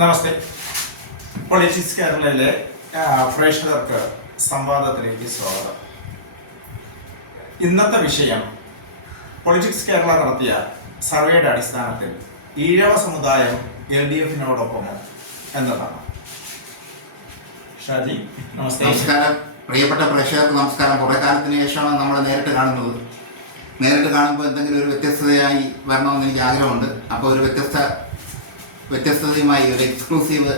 നമസ്തേ. Politics കേരളയിലെ പ്രേക്ഷകർക്ക് സംവാദത്തിലേക്ക് സ്വാഗതം. ഇന്നത്തെ വിഷയം പൊളിറ്റിക്സ് കേരള നടത്തിയ സർവേയുടെ അടിസ്ഥാനത്തിൽ ഈഴവ സമുദായം എൽ ഡി എഫിനോടൊപ്പമോ എന്നതാണ്. ഷാജി നമസ്തേ. നമസ്കാരം. പ്രിയപ്പെട്ട പ്രേക്ഷകർക്ക് നമസ്കാരം. കുറെ കാലത്തിന് ശേഷമാണ് നമ്മൾ നേരിട്ട് കാണുന്നത്. നേരിട്ട് കാണുമ്പോൾ എന്തെങ്കിലും ഒരു വ്യത്യസ്തതയായി വരണമെന്ന് എനിക്ക് ആഗ്രഹമുണ്ട്. അപ്പോൾ ഒരു വ്യത്യസ്ത വ്യത്യസ്തതയുമായി ഒരു എക്സ്ക്ലൂസീവ്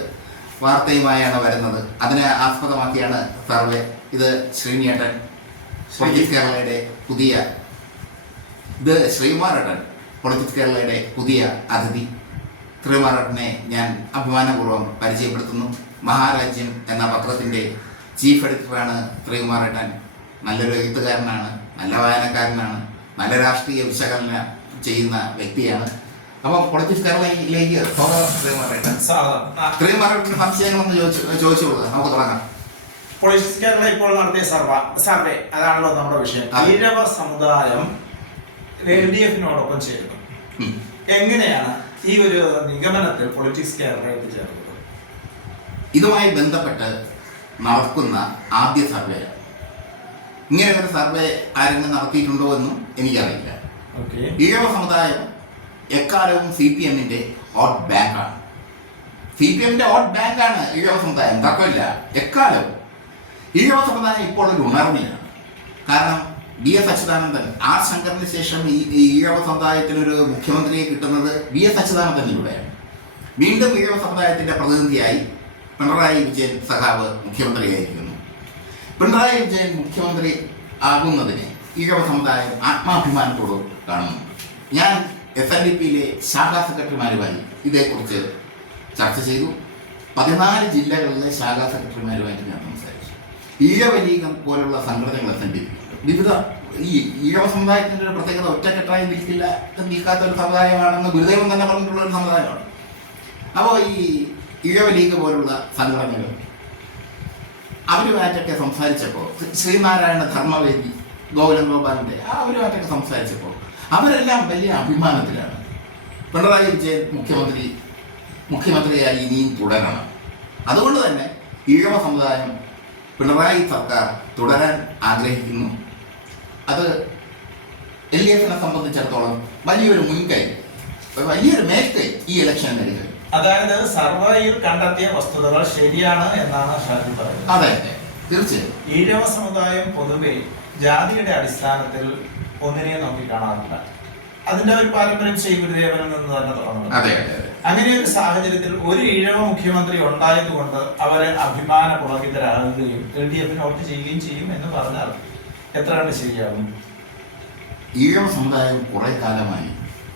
വാർത്തയുമായാണ് വരുന്നത്. അതിനെ ആസ്പദമാക്കിയാണ് സർവേ. ഇത് ശ്രീനിയേട്ടൻ പൊളിറ്റിക്സ് കേരളയുടെ പുതിയ ഇത് ശ്രീകുമാരേട്ടൻ പൊളിറ്റിക്സ് കേരളയുടെ പുതിയ അതിഥി. ശ്രീകുമാരേട്ടനെ ഞാൻ അഭിമാനപൂർവം പരിചയപ്പെടുത്തുന്നു. മഹാരാജ്യം എന്ന പത്രത്തിന്റെ ചീഫ് എഡിറ്ററാണ് ശ്രീകുമാരേട്ടൻ. നല്ലൊരു എഴുത്തുകാരനാണ് നല്ല വായനക്കാരനാണ് നല്ല രാഷ്ട്രീയ വിശകലനം ചെയ്യുന്ന വ്യക്തിയാണ്. അപ്പം പൊളിറ്റിക്സ് കേരളയിലേക്ക് ഇത്രയും പറഞ്ഞിട്ട് ചോദിച്ചോളൂ സംശയങ്ങളൊന്ന് ചോദിച്ചു ചോദിച്ചു നമുക്ക് തുടങ്ങാം. പൊളിറ്റിക്സ് കേരള ഇപ്പോൾ നടത്തിയ സർവ സർവേ അതാണല്ലോ നമ്മുടെ വിഷയം. ഈരവ ഈഴവ സമുദായം എൽ ഡി എഫിനോടൊപ്പം ചേരുന്നു എങ്ങനെയാണ് ഈ ഒരു നിഗമനത്തിൽ പൊളിറ്റിക്സ് കേരള എത്തിച്ചേർന്നത്? ഇതുമായി ബന്ധപ്പെട്ട് നടക്കുന്ന ആദ്യ സർവേ. ഇങ്ങനെ ഒരു സർവേ ആരെങ്കിലും നടത്തിയിട്ടുണ്ടോ എന്നും എനിക്കറിയില്ല. ഈഴവ സമുദായം എക്കാലവും സി പി ഹോട്ട് ബാങ്കാണ് സി പി എമ്മിന്റെ ഹോട്ട് ബാങ്കാണ് ഈഴവ സമുദായം തർക്കമില്ല. എക്കാലവും. ഈഴവ സമുദായം ഇപ്പോൾ ഒരു ഉണർവിലാണ്. കാരണം ബി എസ് അച്യുതാനന്ദൻ ആർ ശങ്കറിന് ശേഷം ഈ ഈ ഈഴവ സമുദായത്തിനൊരു മുഖ്യമന്ത്രിയെ കിട്ടുന്നത് ബി എസ് അച്യുതാനന്ദനിലൂടെയാണ് വീണ്ടും ഈഴവ സമുദായത്തിന്റെ പ്രതിനിധിയായി പിണറായി വിജയൻ സഖാവ് മുഖ്യമന്ത്രിയായിരിക്കുന്നു. പിണറായി വിജയൻ മുഖ്യമന്ത്രി ആകുന്നതിനെ ഈഴവ സമുദായം ആത്മാഭിമാനത്തോട് കാണുന്നു. ഞാൻ എസ് എൻ ഡി പിയിലെ ശാഖാ സെക്രട്ടറിമാരുമായി ഇതേക്കുറിച്ച് ചർച്ച ചെയ്തു. പതിനാല് ജില്ലകളിലെ ശാഖാ സെക്രട്ടറിമാരുമായിട്ട് ഞാൻ സംസാരിച്ചു. ഈഴവ ലീഗ് പോലുള്ള സംഘടനകൾ എസ് എൻ ഡി പി വിവിധ ഈ ഈഴവ സമുദായത്തിന്റെ ഒരു പ്രത്യേകത ഒറ്റക്കെട്ടായി നിൽക്കില്ല നിൽക്കാത്ത ഒരു സമുദായമാണെന്ന് ഗുരുദേവൻ തന്നെ പറഞ്ഞിട്ടുള്ള ഒരു സമുദായമാണ്. അപ്പോൾ ഈ ഈഴവ ലീഗ് പോലുള്ള സംഘടനകൾ അവരുമായിട്ടൊക്കെ സംസാരിച്ചപ്പോൾ ശ്രീനാരായണ ധർമ്മവേദി ഗോകുലം ഗോപാലിന്റെ അവരുമായിട്ടൊക്കെ സംസാരിച്ചപ്പോൾ അവരെല്ലാം വലിയ അഭിമാനത്തിലാണ്. പിണറായി വിജയൻ മുഖ്യമന്ത്രി മുഖ്യമന്ത്രിയായി ഇനിയും തുടരണം. അതുകൊണ്ട് തന്നെ ഈഴവ സമുദായം പിണറായി സർക്കാർ തുടരാൻ ആഗ്രഹിക്കുന്നു. അത് എൽ ഡി എഫിനെ സംബന്ധിച്ചിടത്തോളം വലിയൊരു മുൻകൈ വലിയൊരു മേൽക്കൈ ഈ ഇലക്ഷൻ നൽകി അതായത് സർവേയിൽ കണ്ടെത്തിയ വസ്തുതകൾ ശരിയാണ് എന്നാണ് ഷാജി പറയുന്നത്. അതെ. തീർച്ചയായും. ഈഴവ സമുദായം പൊതുവെ ജാതിയുടെ അടിസ്ഥാനത്തിൽ ഒന്നിനെ നോക്കി കാണാറില്ല അതിന്റെ ഒരു പാരമ്പര്യം ശ്രീ ഗുരുദേവനിൽ നിന്ന് തന്നെ തുടങ്ങുന്നു അതെ അതെ അതെ. അങ്ങനെ ഒരു സാഹചര്യത്തിൽ ഒരു ഈഴവ മുഖ്യമന്ത്രി ഉണ്ടായതുകൊണ്ട് അവരെ അഭിമാന പുളകിതരാകുകയും എൽ ഡി എഫിന് വോട്ട് ചെയ്യുകയും ചെയ്യും എന്ന് പറഞ്ഞാൽ എത്ര കണ്ട് ശരിയാകും? ഈഴവ സമുദായം കുറെ കാലമായി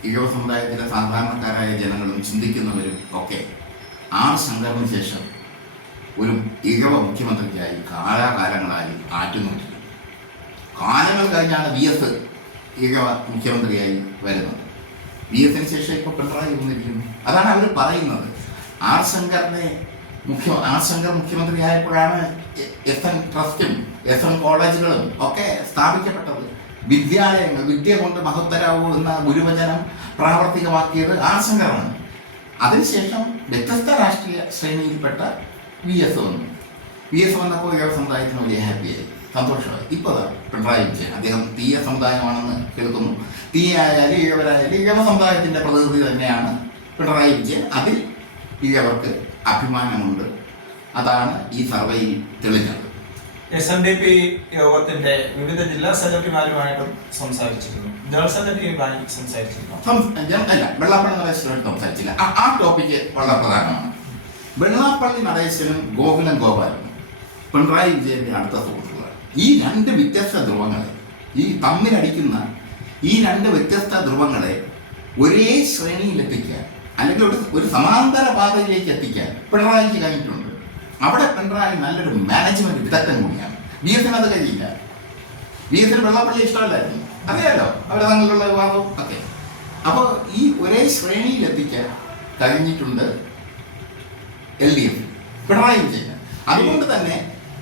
ഈഴവ സമുദായത്തിലെ സാധാരണക്കാരായ ജനങ്ങളും ചിന്തിക്കുന്നവരും ഒക്കെ ആ ശങ്കറിന് ശേഷം ഒരു ഈഴവ മുഖ്യമന്ത്രിക്കായി കാലാകാലങ്ങളായി ആറ്റുനോക്കി കാലങ്ങൾ കഴിഞ്ഞാണ് വി എസ് ഈഴവ മുഖ്യമന്ത്രിയായി വരുന്നത്. വി എസിന് ശേഷം ഇപ്പോൾ പിണറായി വന്നിരിക്കുന്നു. അതാണ് അവർ പറയുന്നത്. ആർ ശങ്കറിനെ മുഖ്യ ആർ ശങ്കർ മുഖ്യമന്ത്രി ആയപ്പോഴാണ് എസ് എൻ ട്രസ്റ്റും എസ് എൻ കോളേജുകളും ഒക്കെ സ്ഥാപിക്കപ്പെട്ടത്. വിദ്യാലയങ്ങൾ വിദ്യ കൊണ്ട് മഹത്തരാവൂ എന്ന ഗുരുവചനം പ്രാവർത്തികമാക്കിയത് ആർ ശങ്കറാണ്. അതിനുശേഷം വ്യത്യസ്ത രാഷ്ട്രീയ ശ്രേണിയിൽപ്പെട്ട വി എസ് വന്നു. വി എസ് വന്നപ്പോൾ ഈഴവ സമുദായത്തിന് വലിയ ഹാപ്പിയായി. സന്തോഷമായി ഇപ്പോൾ അതാണ് പിണറായി വിജയൻ. അദ്ദേഹം തീയ സമുദായമാണെന്ന് കേൾക്കുന്നു. തീയ ആയാലും ഈഴവരായാലും ഈഴവ സമുദായത്തിന്റെ പ്രതിനിധി തന്നെയാണ് പിണറായി വിജയൻ. അതിൽ ഈഴവർക്ക് അഭിമാനമുണ്ട്. അതാണ് ഈ സർവേയിൽ തെളിഞ്ഞത്. എസ് എൻ ഡി പി യോഗത്തിന്റെ വിവിധ ജില്ലാ സെക്രട്ടറിമാരുമായിട്ടും സംസാരിച്ചിരുന്നു. ജനറൽ സെക്രട്ടറിയുമായി സംസാരിച്ചിരുന്നു. അല്ല വെള്ളാപ്പള്ളി നടേശനോട് സംസാരിച്ചില്ല. ആ- ടോപ്പിക്ക് വളരെ പ്രധാനമാണ്. വെള്ളാപ്പള്ളി നടേശനും ഗോകുലം ഗോപാലനും പിണറായി വിജയന്റെ അടുത്ത സുഹൃത്തുക്കളാണ്. ഈ രണ്ട് വ്യത്യസ്ത ധ്രുവങ്ങളെ ഈ തമ്മിലടിക്കുന്ന ഈ രണ്ട് വ്യത്യസ്ത ധ്രുവങ്ങളെ ഒരേ ശ്രേണിയിലെത്തിക്കാൻ അല്ലെങ്കിൽ ഒരു ഒരു സമാന്തര പാതയിലേക്ക് എത്തിക്കാൻ പിണറായിക്ക് കഴിഞ്ഞിട്ടുണ്ട്. അവിടെ പിണറായി നല്ലൊരു മാനേജ്മെന്റ് വിദഗ്ധൻ കൂടിയാണ്. ബി എസ് എൻ അത് കഴിയില്ല ബി എസ് എൻ വെള്ളപ്പള്ളി ഇഷ്ടമല്ലായിരുന്നു. അറിയാലോ? അവരെ തമ്മിലുള്ള വിവാദവും ഒക്കെ. അപ്പോൾ ഈ ഒരേ ശ്രേണിയിൽ എത്തിക്കാൻ കഴിഞ്ഞിട്ടുണ്ട് L D F. Pinarayi Vijayan. അതുകൊണ്ട് തന്നെ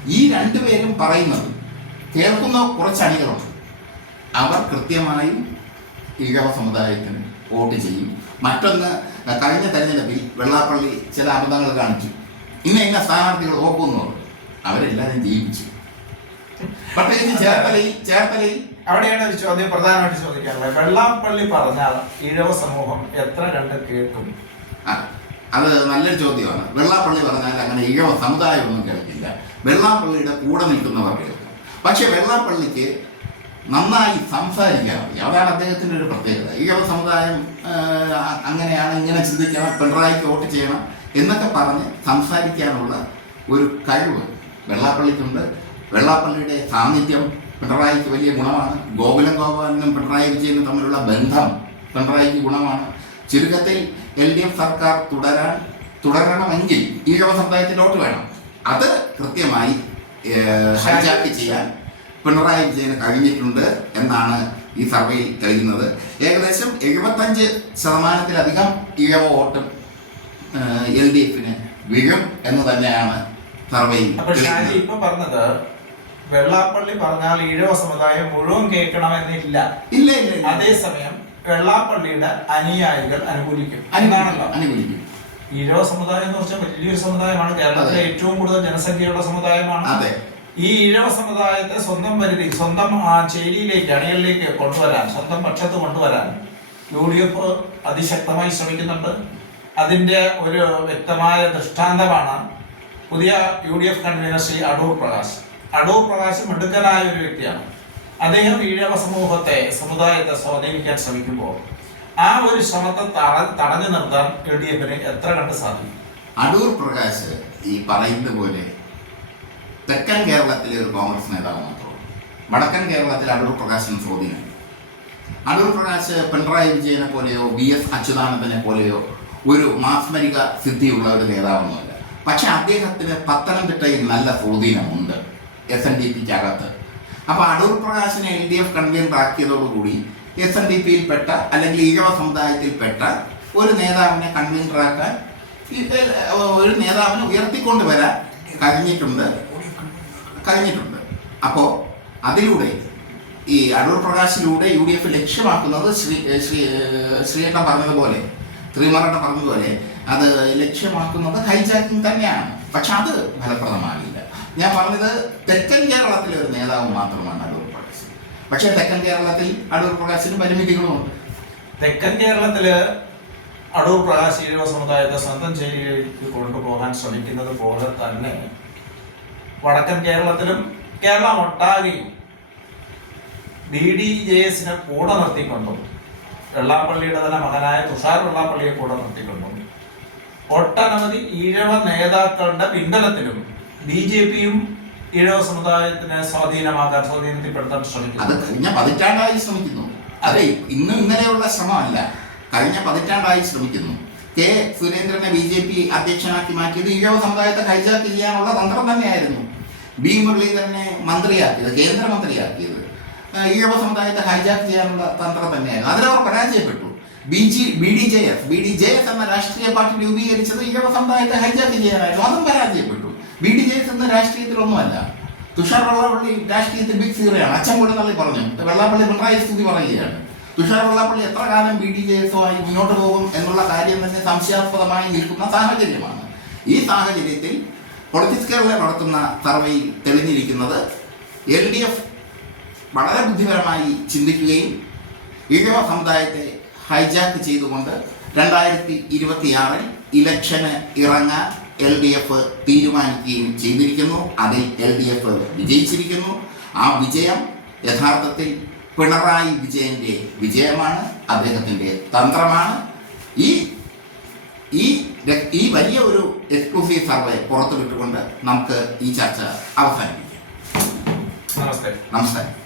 ഈ രണ്ടുപേരും പറയുന്നത് കേൾക്കുന്ന കുറച്ച് അണികളുണ്ട്. അവർ കൃത്യമായും ഈഴവ സമുദായത്തിന് വോട്ട് ചെയ്യും. മറ്റൊന്ന് കഴിഞ്ഞ തെരഞ്ഞെടുപ്പിൽ വെള്ളാപ്പള്ളി ചില അബദ്ധങ്ങൾ കാണിച്ചു. ഇന്ന ഇന്ന സ്ഥാനാർത്ഥികൾ നോക്കുന്നു അവരെല്ലാവരും ജയിപ്പിച്ചു. പ്രത്യേകിച്ച് ചേർത്തലയിൽ ചേർത്തലയിൽ അവിടെയാണ് ഒരു ചോദ്യം പ്രധാനമായിട്ട് ചോദിക്കാറുള്ളത് വെള്ളാപ്പള്ളി പറഞ്ഞാൽ ഈഴവ സമൂഹം എത്ര കണ്ട് കേൾക്കും? അത് നല്ലൊരു ചോദ്യമാണ്. വെള്ളാപ്പള്ളി പറഞ്ഞാൽ അങ്ങനെ ഈഴവ സമുദായമൊന്നും കേൾക്കില്ല. വെള്ളാപ്പള്ളിയുടെ കൂടെ നിൽക്കുന്നവർ കേൾക്കും. പക്ഷെ വെള്ളാപ്പള്ളിക്ക് നന്നായി സംസാരിക്കാൻ മതി അതാണ് അദ്ദേഹത്തിന്റെ ഒരു പ്രത്യേകത. ഈ ഈഴവ സമുദായം അങ്ങനെയാണ് ഇങ്ങനെ ചിന്തിക്കണം പിണറായിക്ക് വോട്ട് ചെയ്യണം എന്നൊക്കെ പറഞ്ഞ് സംസാരിക്കാനുള്ള ഒരു കഴിവ് വെള്ളാപ്പള്ളിക്കുണ്ട്. വെള്ളാപ്പള്ളിയുടെ സാന്നിധ്യം പിണറായിക്ക് വലിയ ഗുണമാണ്. ഗോകുലം ഗോപാലനും പിണറായി വിജയനും തമ്മിലുള്ള ബന്ധം പിണറായിക്ക് ഗുണമാണ്. ചുരുക്കത്തിൽ എൽ ഡി എഫ് സർക്കാർ തുടരാൻ തുടരണമെങ്കിൽ ഈഴവ സമുദായത്തിൽ വോട്ട് വേണം. അത് കൃത്യമായി ഹൈജാക്ക് ചെയ്യാൻ പിണറായി വിജയന് കഴിഞ്ഞിട്ടുണ്ട് എന്നാണ് ഈ സർവേയിൽ തെളിയുന്നത്. ഏകദേശം എഴുപത്തഞ്ച് ശതമാനത്തിലധികം ഈഴവ വോട്ടും എൽ ഡി എഫിന് വീഴും എന്ന് തന്നെയാണ് സർവേയിൽ ഇപ്പൊ പറഞ്ഞത് വെള്ളാപ്പള്ളി പറഞ്ഞാൽ ഈഴവ സമുദായം മുഴുവൻ കേൾക്കണമെന്നില്ല. ഇല്ല ഇല്ല. അതേസമയം വെള്ളാപ്പള്ളിയുടെ അനുയായികൾ അനുകൂലിക്കും. അനുകൂലിക്കും. ഈഴവ സമുദായം എന്ന് വെച്ചാൽ വലിയൊരു സമുദായമാണ്. കേരളത്തിലെ ഏറ്റവും കൂടുതൽ ജനസംഖ്യയുള്ള സമുദായമാണ്. അതെ. ഈ ഈഴവ സമുദായത്തെ സ്വന്തം പരിധി സ്വന്തം ആ ചേരിയിലേക്ക് അണികളിലേക്ക് കൊണ്ടുവരാൻ സ്വന്തം പക്ഷത്ത് കൊണ്ടുവരാൻ യു ഡി എഫ് അതിശക്തമായി ശ്രമിക്കുന്നുണ്ട്. അതിന്റെ ഒരു വ്യക്തമായ ദൃഷ്ടാന്തമാണ് പുതിയ U D F convener Shri Adoor Prakash. Adoor Prakash മിടുക്കനായ ഒരു വ്യക്തിയാണ്. അദ്ദേഹം ഈഴവ സമൂഹത്തെ സമുദായത്തെ സ്വാധീനിക്കാൻ ശ്രമിക്കുമ്പോൾ ആ ഒരു ശ്രമത്തെ തട- തടഞ്ഞു നിർത്താൻ എൽ ഡി എഫിന് എത്ര കണ്ട് സാധിക്കും? അടൂർ പ്രകാശ് ഈ പറയുന്ന പോലെ തെക്കൻ കേരളത്തിലെ ഒരു കോൺഗ്രസ് നേതാവ് മാത്രമാണ് വടക്കൻ കേരളത്തിൽ അടൂർ പ്രകാശിന് സ്വാധീനം. അടൂർ പ്രകാശ് പിണറായി വിജയനെ പോലെയോ ബി എസ് അച്യുതാനന്ദനെ പോലെയോ ഒരു മാസ്മരിക സിദ്ധിയുള്ള ഒരു നേതാവൊന്നുമല്ല. പക്ഷെ അദ്ദേഹത്തിന് പത്തനംതിട്ടയിൽ നല്ല സ്വാധീനമുണ്ട് എസ് എൻ ഡി പിക്കകത്ത് അപ്പോൾ അടൂർ പ്രകാശിനെ എൽ ഡി എഫ് കൺവീനർ ആക്കിയതോടുകൂടി എസ് എൻ ഡി പിയിൽപ്പെട്ട അല്ലെങ്കിൽ ഈഴവ സമുദായത്തിൽപ്പെട്ട ഒരു നേതാവിനെ കൺവീനറാക്കാൻ ഒരു നേതാവിനെ ഉയർത്തിക്കൊണ്ട് വരാൻ കഴിഞ്ഞിട്ടുണ്ട്. കഴിഞ്ഞിട്ടുണ്ട്. അപ്പോൾ അതിലൂടെ ഈ അടൂർ പ്രകാശിലൂടെ യു ഡി എഫ് ലക്ഷ്യമാക്കുന്നത് ശ്രീ ശ്രീ ശ്രീയേട്ടൻ പറഞ്ഞതുപോലെ ശ്രീമാറേട്ടൻ പറഞ്ഞതുപോലെ അത് ലക്ഷ്യമാക്കുന്നത് ഹൈജാക്കിംഗ് തന്നെയാണ്. പക്ഷെ അത് ഫലപ്രദമാകില്ല. ഞാൻ പറഞ്ഞത് തെക്കൻ കേരളത്തിലെ ഒരു നേതാവ് മാത്രമാണ് പക്ഷേ തെക്കൻ കേരളത്തിൽ അടൂർ പ്രകാശിന് പരിമിതികളുമുണ്ട്. തെക്കൻ കേരളത്തിൽ അടൂർ പ്രകാശ് ഈഴവ സമുദായത്തെ സ്വന്തം ചേരിയിലേക്ക് കൊണ്ടുപോകാൻ ശ്രമിക്കുന്നത് പോലെ തന്നെ വടക്കൻ കേരളത്തിലും കേരളം ഒട്ടാകെയും ബി ഡി ജെ എസിനെ കൂടെ നിർത്തിക്കൊണ്ടും വെള്ളാപ്പള്ളിയുടെ തന്നെ മകനായ തുഷാർ വെള്ളാപ്പള്ളിയെ കൂടെ നിർത്തിക്കൊണ്ടും ഒട്ടനവധി ഈഴവ നേതാക്കളുടെ പിന്തുണത്തിലും ബി ജെ പിയും ഈഴവ സമുദായത്തിനെ സ്വാധീനമാക്കാൻ സ്വാധീനത്തിൽപ്പെടുത്താൻ അത് കഴിഞ്ഞ പതിറ്റാണ്ടായി ശ്രമിക്കുന്നു. അതെ ഇന്നും ഇന്നലെയുള്ള ശ്രമമല്ല. കഴിഞ്ഞ പതിറ്റാണ്ടായി ശ്രമിക്കുന്നു. കെ സുരേന്ദ്രനെ ബി ജെ പി അധ്യക്ഷനാക്കി മാറ്റിയത് ഈഴവ സമുദായത്തെ ഹൈജാക്ക് ചെയ്യാനുള്ള തന്ത്രം തന്നെയായിരുന്നു. ബി മുരളീധരനെ മന്ത്രിയാക്കിയത് കേന്ദ്രമന്ത്രിയാക്കിയത്. ഇഴവ സമുദായത്തെ ഹൈജാക്ക് ചെയ്യാനുള്ള തന്ത്രം തന്നെയായിരുന്നു. അതിലവർ പരാജയപ്പെട്ടു. B G B D J F B D J F എന്ന രാഷ്ട്രീയ പാർട്ടി രൂപീകരിച്ചത് ഈഴവ സമുദായത്തെ ഹൈജാക്ക് ചെയ്യാനായിരുന്നു. അതും പരാജയപ്പെട്ടു. ബി ഡി ജെ എസ് എന്ന രാഷ്ട്രീയത്തിലൊന്നുമല്ല. തുഷാർ വെള്ളാപ്പള്ളി രാഷ്ട്രീയത്തിൽ ബിഗ് സീറയാണ് അച്ഛൻ കൂടി പറഞ്ഞു. വെള്ളാപ്പള്ളി പിണറായി സ്തുതി പറയുകയാണ്. തുഷാർ വെള്ളാപ്പള്ളി എത്ര കാലം ബി ഡി ജെ എസുമായി മുന്നോട്ട് പോകും എന്നുള്ള കാര്യം തന്നെ സംശയാസ്പദമായി നിൽക്കുന്ന സാഹചര്യമാണ്. ഈ സാഹചര്യത്തിൽ പൊളിറ്റിക്സ് കേരള നടത്തുന്ന സർവേയിൽ തെളിഞ്ഞിരിക്കുന്നത് എൽ ഡി എഫ് വളരെ ബുദ്ധിപരമായി ചിന്തിക്കുകയും ഈഴവ സമുദായത്തെ ഹൈജാക്ക് ചെയ്തുകൊണ്ട് രണ്ടായിരത്തി ഇരുപത്തിയാറിൽ ഇലക്ഷന് ഇറങ്ങാൻ എൽ ഡി എഫ് തീരുമാനിക്കുകയും ചെയ്തിരിക്കുന്നു. അതിൽ എൽ ഡി എഫ് വിജയിച്ചിരിക്കുന്നു. ആ വിജയം യഥാർത്ഥത്തിൽ പിണറായി വിജയന്റെ വിജയമാണ്. അദ്ദേഹത്തിന്റെ തന്ത്രമാണ്. ഈ ഈ ഈ വലിയ ഒരു എക്സ്ക്ലൂസീവ് സർവേ പുറത്തുവിട്ടുകൊണ്ട് നമുക്ക് ഈ ചർച്ച അവസാനിപ്പിക്കാം. നമസ്കാരം. നമസ്കാരം.